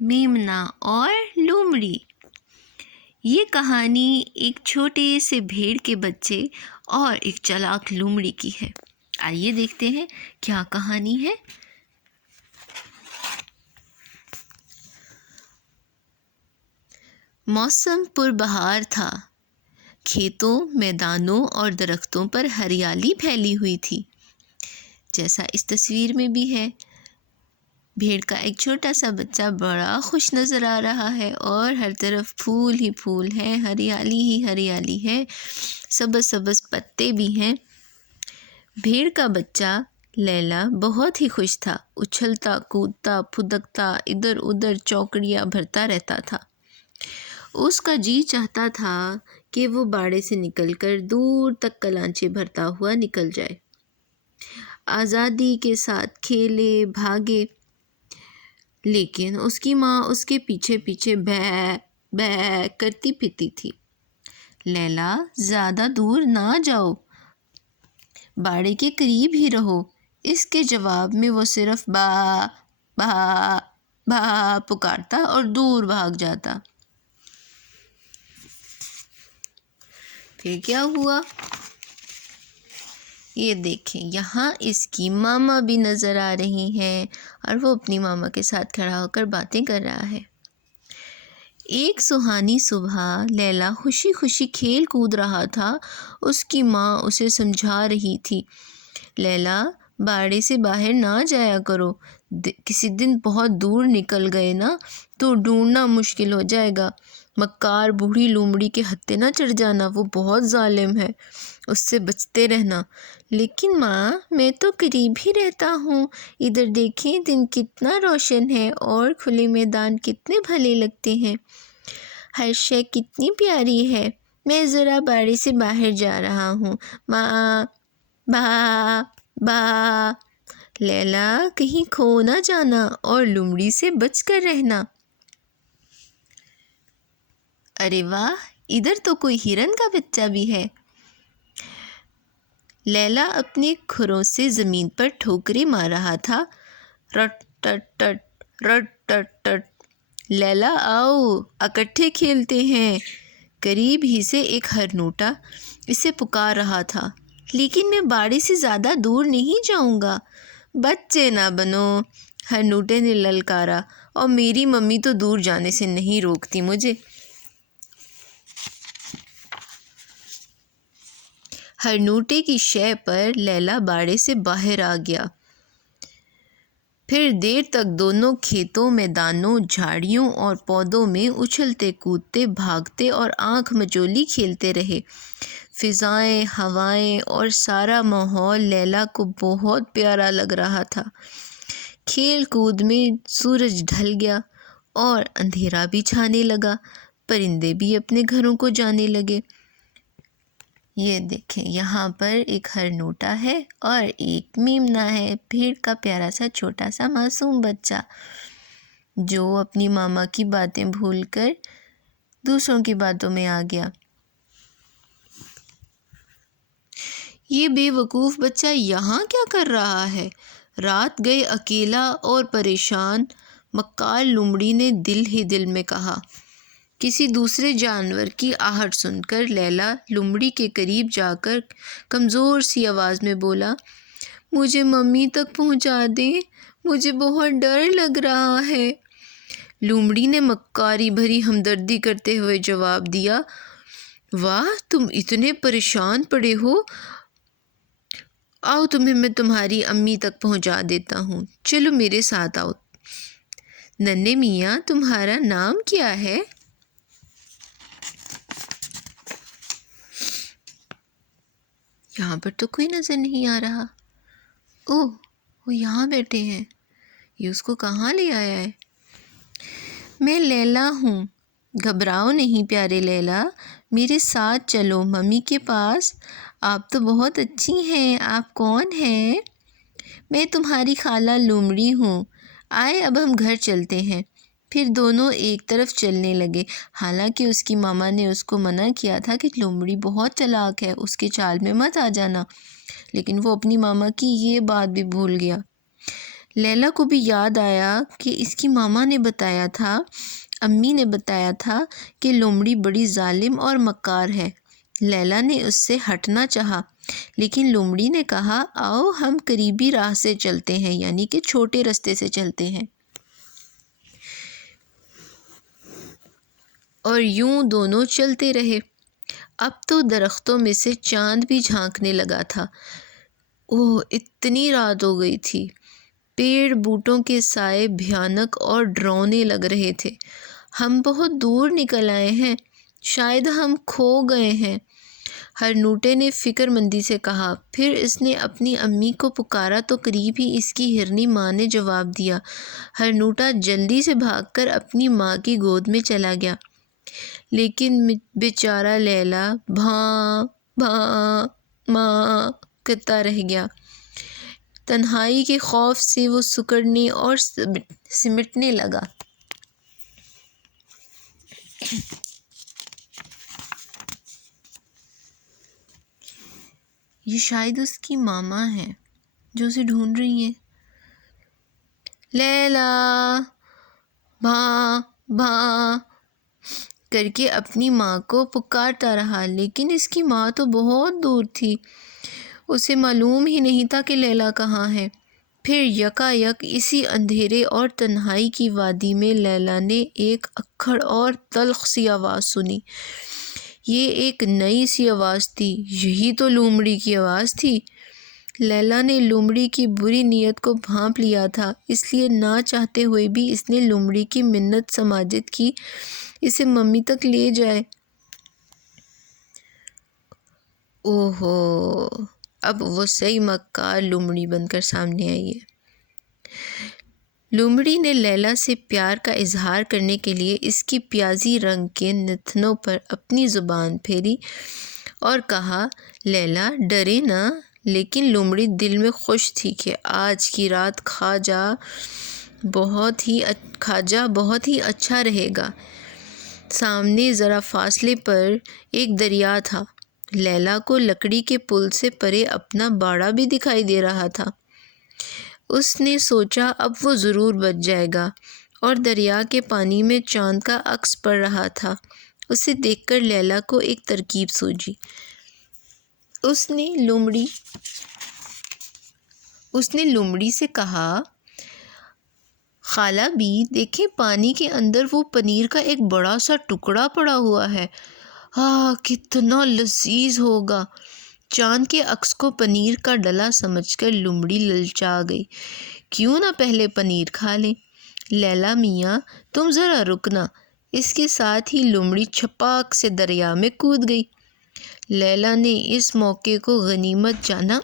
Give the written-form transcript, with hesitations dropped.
मेमना और लोमड़ी। ये कहानी एक छोटे से भेड़ के बच्चे और एक चालाक लोमड़ी की है। आइए देखते हैं क्या कहानी है। मौसम पुरबहार था। खेतों, मैदानों और दरख्तों पर हरियाली फैली हुई थी, जैसा इस तस्वीर में भी है। भेड़ का एक छोटा सा बच्चा बड़ा खुश नज़र आ रहा है और हर तरफ फूल ही फूल हैं, हरियाली ही हरियाली है, सबज सबज पत्ते भी हैं। भेड़ का बच्चा लैला बहुत ही खुश था। उछलता कूदता फुदकता इधर उधर चौकड़ियाँ भरता रहता था। उसका जी चाहता था कि वो बाड़े से निकलकर दूर तक कलांचे भरता हुआ निकल जाए, आज़ादी के साथ खेले भागे। लेकिन उसकी माँ उसके पीछे पीछे बै बै करती फिरती थी। लैला, ज़्यादा दूर ना जाओ, बाड़े के करीब ही रहो। इसके जवाब में वो सिर्फ बा बा बा पुकारता और दूर भाग जाता। फिर क्या हुआ, ये देखें, यहाँ इसकी मामा भी नज़र आ रही हैं और वो अपनी मामा के साथ खड़ा होकर बातें कर रहा है। एक सुहानी सुबह लैला खुशी खुशी खेल कूद रहा था। उसकी माँ उसे समझा रही थी, लैला, बाड़े से बाहर ना जाया करो। किसी दिन बहुत दूर निकल गए ना तो ढूंढना मुश्किल हो जाएगा। मक्कार बूढ़ी लोमड़ी के हत्थे ना चढ़ जाना, वो बहुत जालिम है, उससे बचते रहना। लेकिन माँ, मैं तो करीब ही रहता हूँ। इधर देखें, दिन कितना रोशन है और खुले मैदान कितने भले लगते हैं। हर शय कितनी प्यारी है। मैं ज़रा बाड़े से बाहर जा रहा हूँ। माँ, बा बा। लैला, कहीं खो ना जाना और लोमड़ी से बच कर रहना। अरे वाह, इधर तो कोई हिरन का बच्चा भी है। लैला अपने खुरों से ज़मीन पर ठोकरें मार रहा था। रट टट टट, रट टट टट। लैला, आओ इकट्ठे खेलते हैं। करीब ही से एक हरनोटा इसे पुकार रहा था। लेकिन मैं बाड़े से ज़्यादा दूर नहीं जाऊंगा। बच्चे ना बनो, हरनोटे ने ललकारा, और मेरी मम्मी तो दूर जाने से नहीं रोकती मुझे। हरनोटे की शय पर लैला बाड़े से बाहर आ गया। फिर देर तक दोनों खेतों, मैदानों, झाड़ियों और पौधों में उछलते कूदते भागते और आँख मचोली खेलते रहे। फिज़ाएं, हवाएं और सारा माहौल लैला को बहुत प्यारा लग रहा था। खेल कूद में सूरज ढल गया और अंधेरा भी छाने लगा। परिंदे भी अपने घरों को जाने लगे। ये देखें, यहाँ पर एक हरनोटा है और एक मेमना है, भेड़ का प्यारा सा छोटा सा मासूम बच्चा, जो अपनी मामा की बातें भूलकर दूसरों की बातों में आ गया। ये बेवकूफ़ बच्चा यहाँ क्या कर रहा है? रात गए अकेला और परेशान, मक्कार लोमड़ी ने दिल ही दिल में कहा। किसी दूसरे जानवर की आहट सुनकर लैला लोमड़ी के करीब जाकर कमज़ोर सी आवाज़ में बोला, मुझे मम्मी तक पहुँचा दें, मुझे बहुत डर लग रहा है। लोमड़ी ने मक्कारी भरी हमदर्दी करते हुए जवाब दिया, वाह, तुम इतने परेशान पड़े हो, आओ तुम्हें मैं तुम्हारी अम्मी तक पहुँचा देता हूँ, चलो मेरे साथ आओ। नन्हे मियाँ, तुम्हारा नाम क्या है? यहाँ पर तो कोई नज़र नहीं आ रहा। ओह, वो यहाँ बैठे हैं। ये उसको कहाँ ले आया है? मैं लैला हूँ। घबराओ नहीं प्यारे लैला, मेरे साथ चलो मम्मी के पास। आप तो बहुत अच्छी हैं। आप कौन हैं? मैं तुम्हारी खाला लोमड़ी हूँ। आए, अब हम घर चलते हैं। फिर दोनों एक तरफ चलने लगे। हालांकि उसकी मामा ने उसको मना किया था कि लोमड़ी बहुत चालाक है, उसके चाल में मत आ जाना, लेकिन वो अपनी मामा की ये बात भी भूल गया। لیلا کو بھی یاد آیا کہ اس کی ماما نے بتایا تھا، امی نے بتایا تھا کہ لومڑی بڑی ظالم اور مکار ہے۔ لیلا نے اس سے ہٹنا چاہا، لیکن لومڑی نے کہا آؤ ہم قریبی راہ سے چلتے ہیں، یعنی کہ چھوٹے رستے سے چلتے ہیں۔ اور یوں دونوں چلتے رہے۔ اب تو درختوں میں سے چاند بھی جھانکنے لگا تھا۔ اوہ اتنی رات ہو گئی تھی، پیڑ بوٹوں کے سائے بھیانک اور ڈراؤنے لگ رہے تھے۔ ہم بہت دور نکل آئے ہیں، شاید ہم کھو گئے ہیں، ہرنوٹے نے فکر مندی سے کہا۔ پھر اس نے اپنی امی کو پکارا تو قریب ہی اس کی ہرنی ماں نے جواب دیا۔ ہرنوٹا جلدی سے بھاگ کر اپنی ماں کی گود میں چلا گیا، لیکن بیچارہ لیلا بھاں بھاں ماں کرتا رہ گیا۔ تنہائی کے خوف سے وہ سکڑنے اور سمٹنے لگا۔ یہ شاید اس کی ماما ہے جو اسے ڈھونڈ رہی ہیں۔ لیلا بھاں بھاں کر کے اپنی ماں کو پکارتا رہا، لیکن اس کی ماں تو بہت دور تھی، اسے معلوم ہی نہیں تھا کہ لیلا کہاں ہے۔ پھر یکا یک اسی اندھیرے اور تنہائی کی وادی میں لیلا نے ایک اکھڑ اور تلخ سی آواز سنی۔ یہ ایک نئی سی آواز تھی، یہی تو لومڑی کی آواز تھی۔ لیلا نے لومڑی کی بری نیت کو بھانپ لیا تھا، اس لیے نہ چاہتے ہوئے بھی اس نے لومڑی کی منت سماجت کی اسے ممی تک لے جائے۔ اوہو، اب وہ صحیح مکار لومڑی بن کر سامنے آئی ہے۔ لومڑی نے لیلا سے پیار کا اظہار کرنے کے لیے اس کی پیازی رنگ کے نتنوں پر اپنی زبان پھیری اور کہا، لیلا ڈرے نہ۔ لیکن لومڑی دل میں خوش تھی کہ آج کی رات کھاجا بہت ہی اچھا رہے گا۔ سامنے ذرا فاصلے پر ایک دریا تھا، لیلا کو لکڑی کے پل سے پرے اپنا باڑا بھی دکھائی دے رہا تھا۔ اس نے سوچا اب وہ ضرور بچ جائے گا، اور دریا کے پانی میں چاند کا عکس پڑ رہا تھا۔ اسے دیکھ کر لیلا کو ایک ترکیب سوجی۔ اس نے لومڑی سے کہا، خالہ بی دیکھیں پانی کے اندر وہ پنیر کا ایک بڑا سا ٹکڑا پڑا ہوا ہے، کتنا لذیذ ہوگا۔ چاند کے عکس کو پنیر کا ڈلا سمجھ کر لومڑی للچا گئی۔ کیوں نہ پہلے پنیر کھا لیں؟ لیلا میاں تم ذرا رکنا۔ اس کے ساتھ ہی لومڑی چھپاک سے دریا میں کود گئی۔ لیلا نے اس موقع کو غنیمت جانا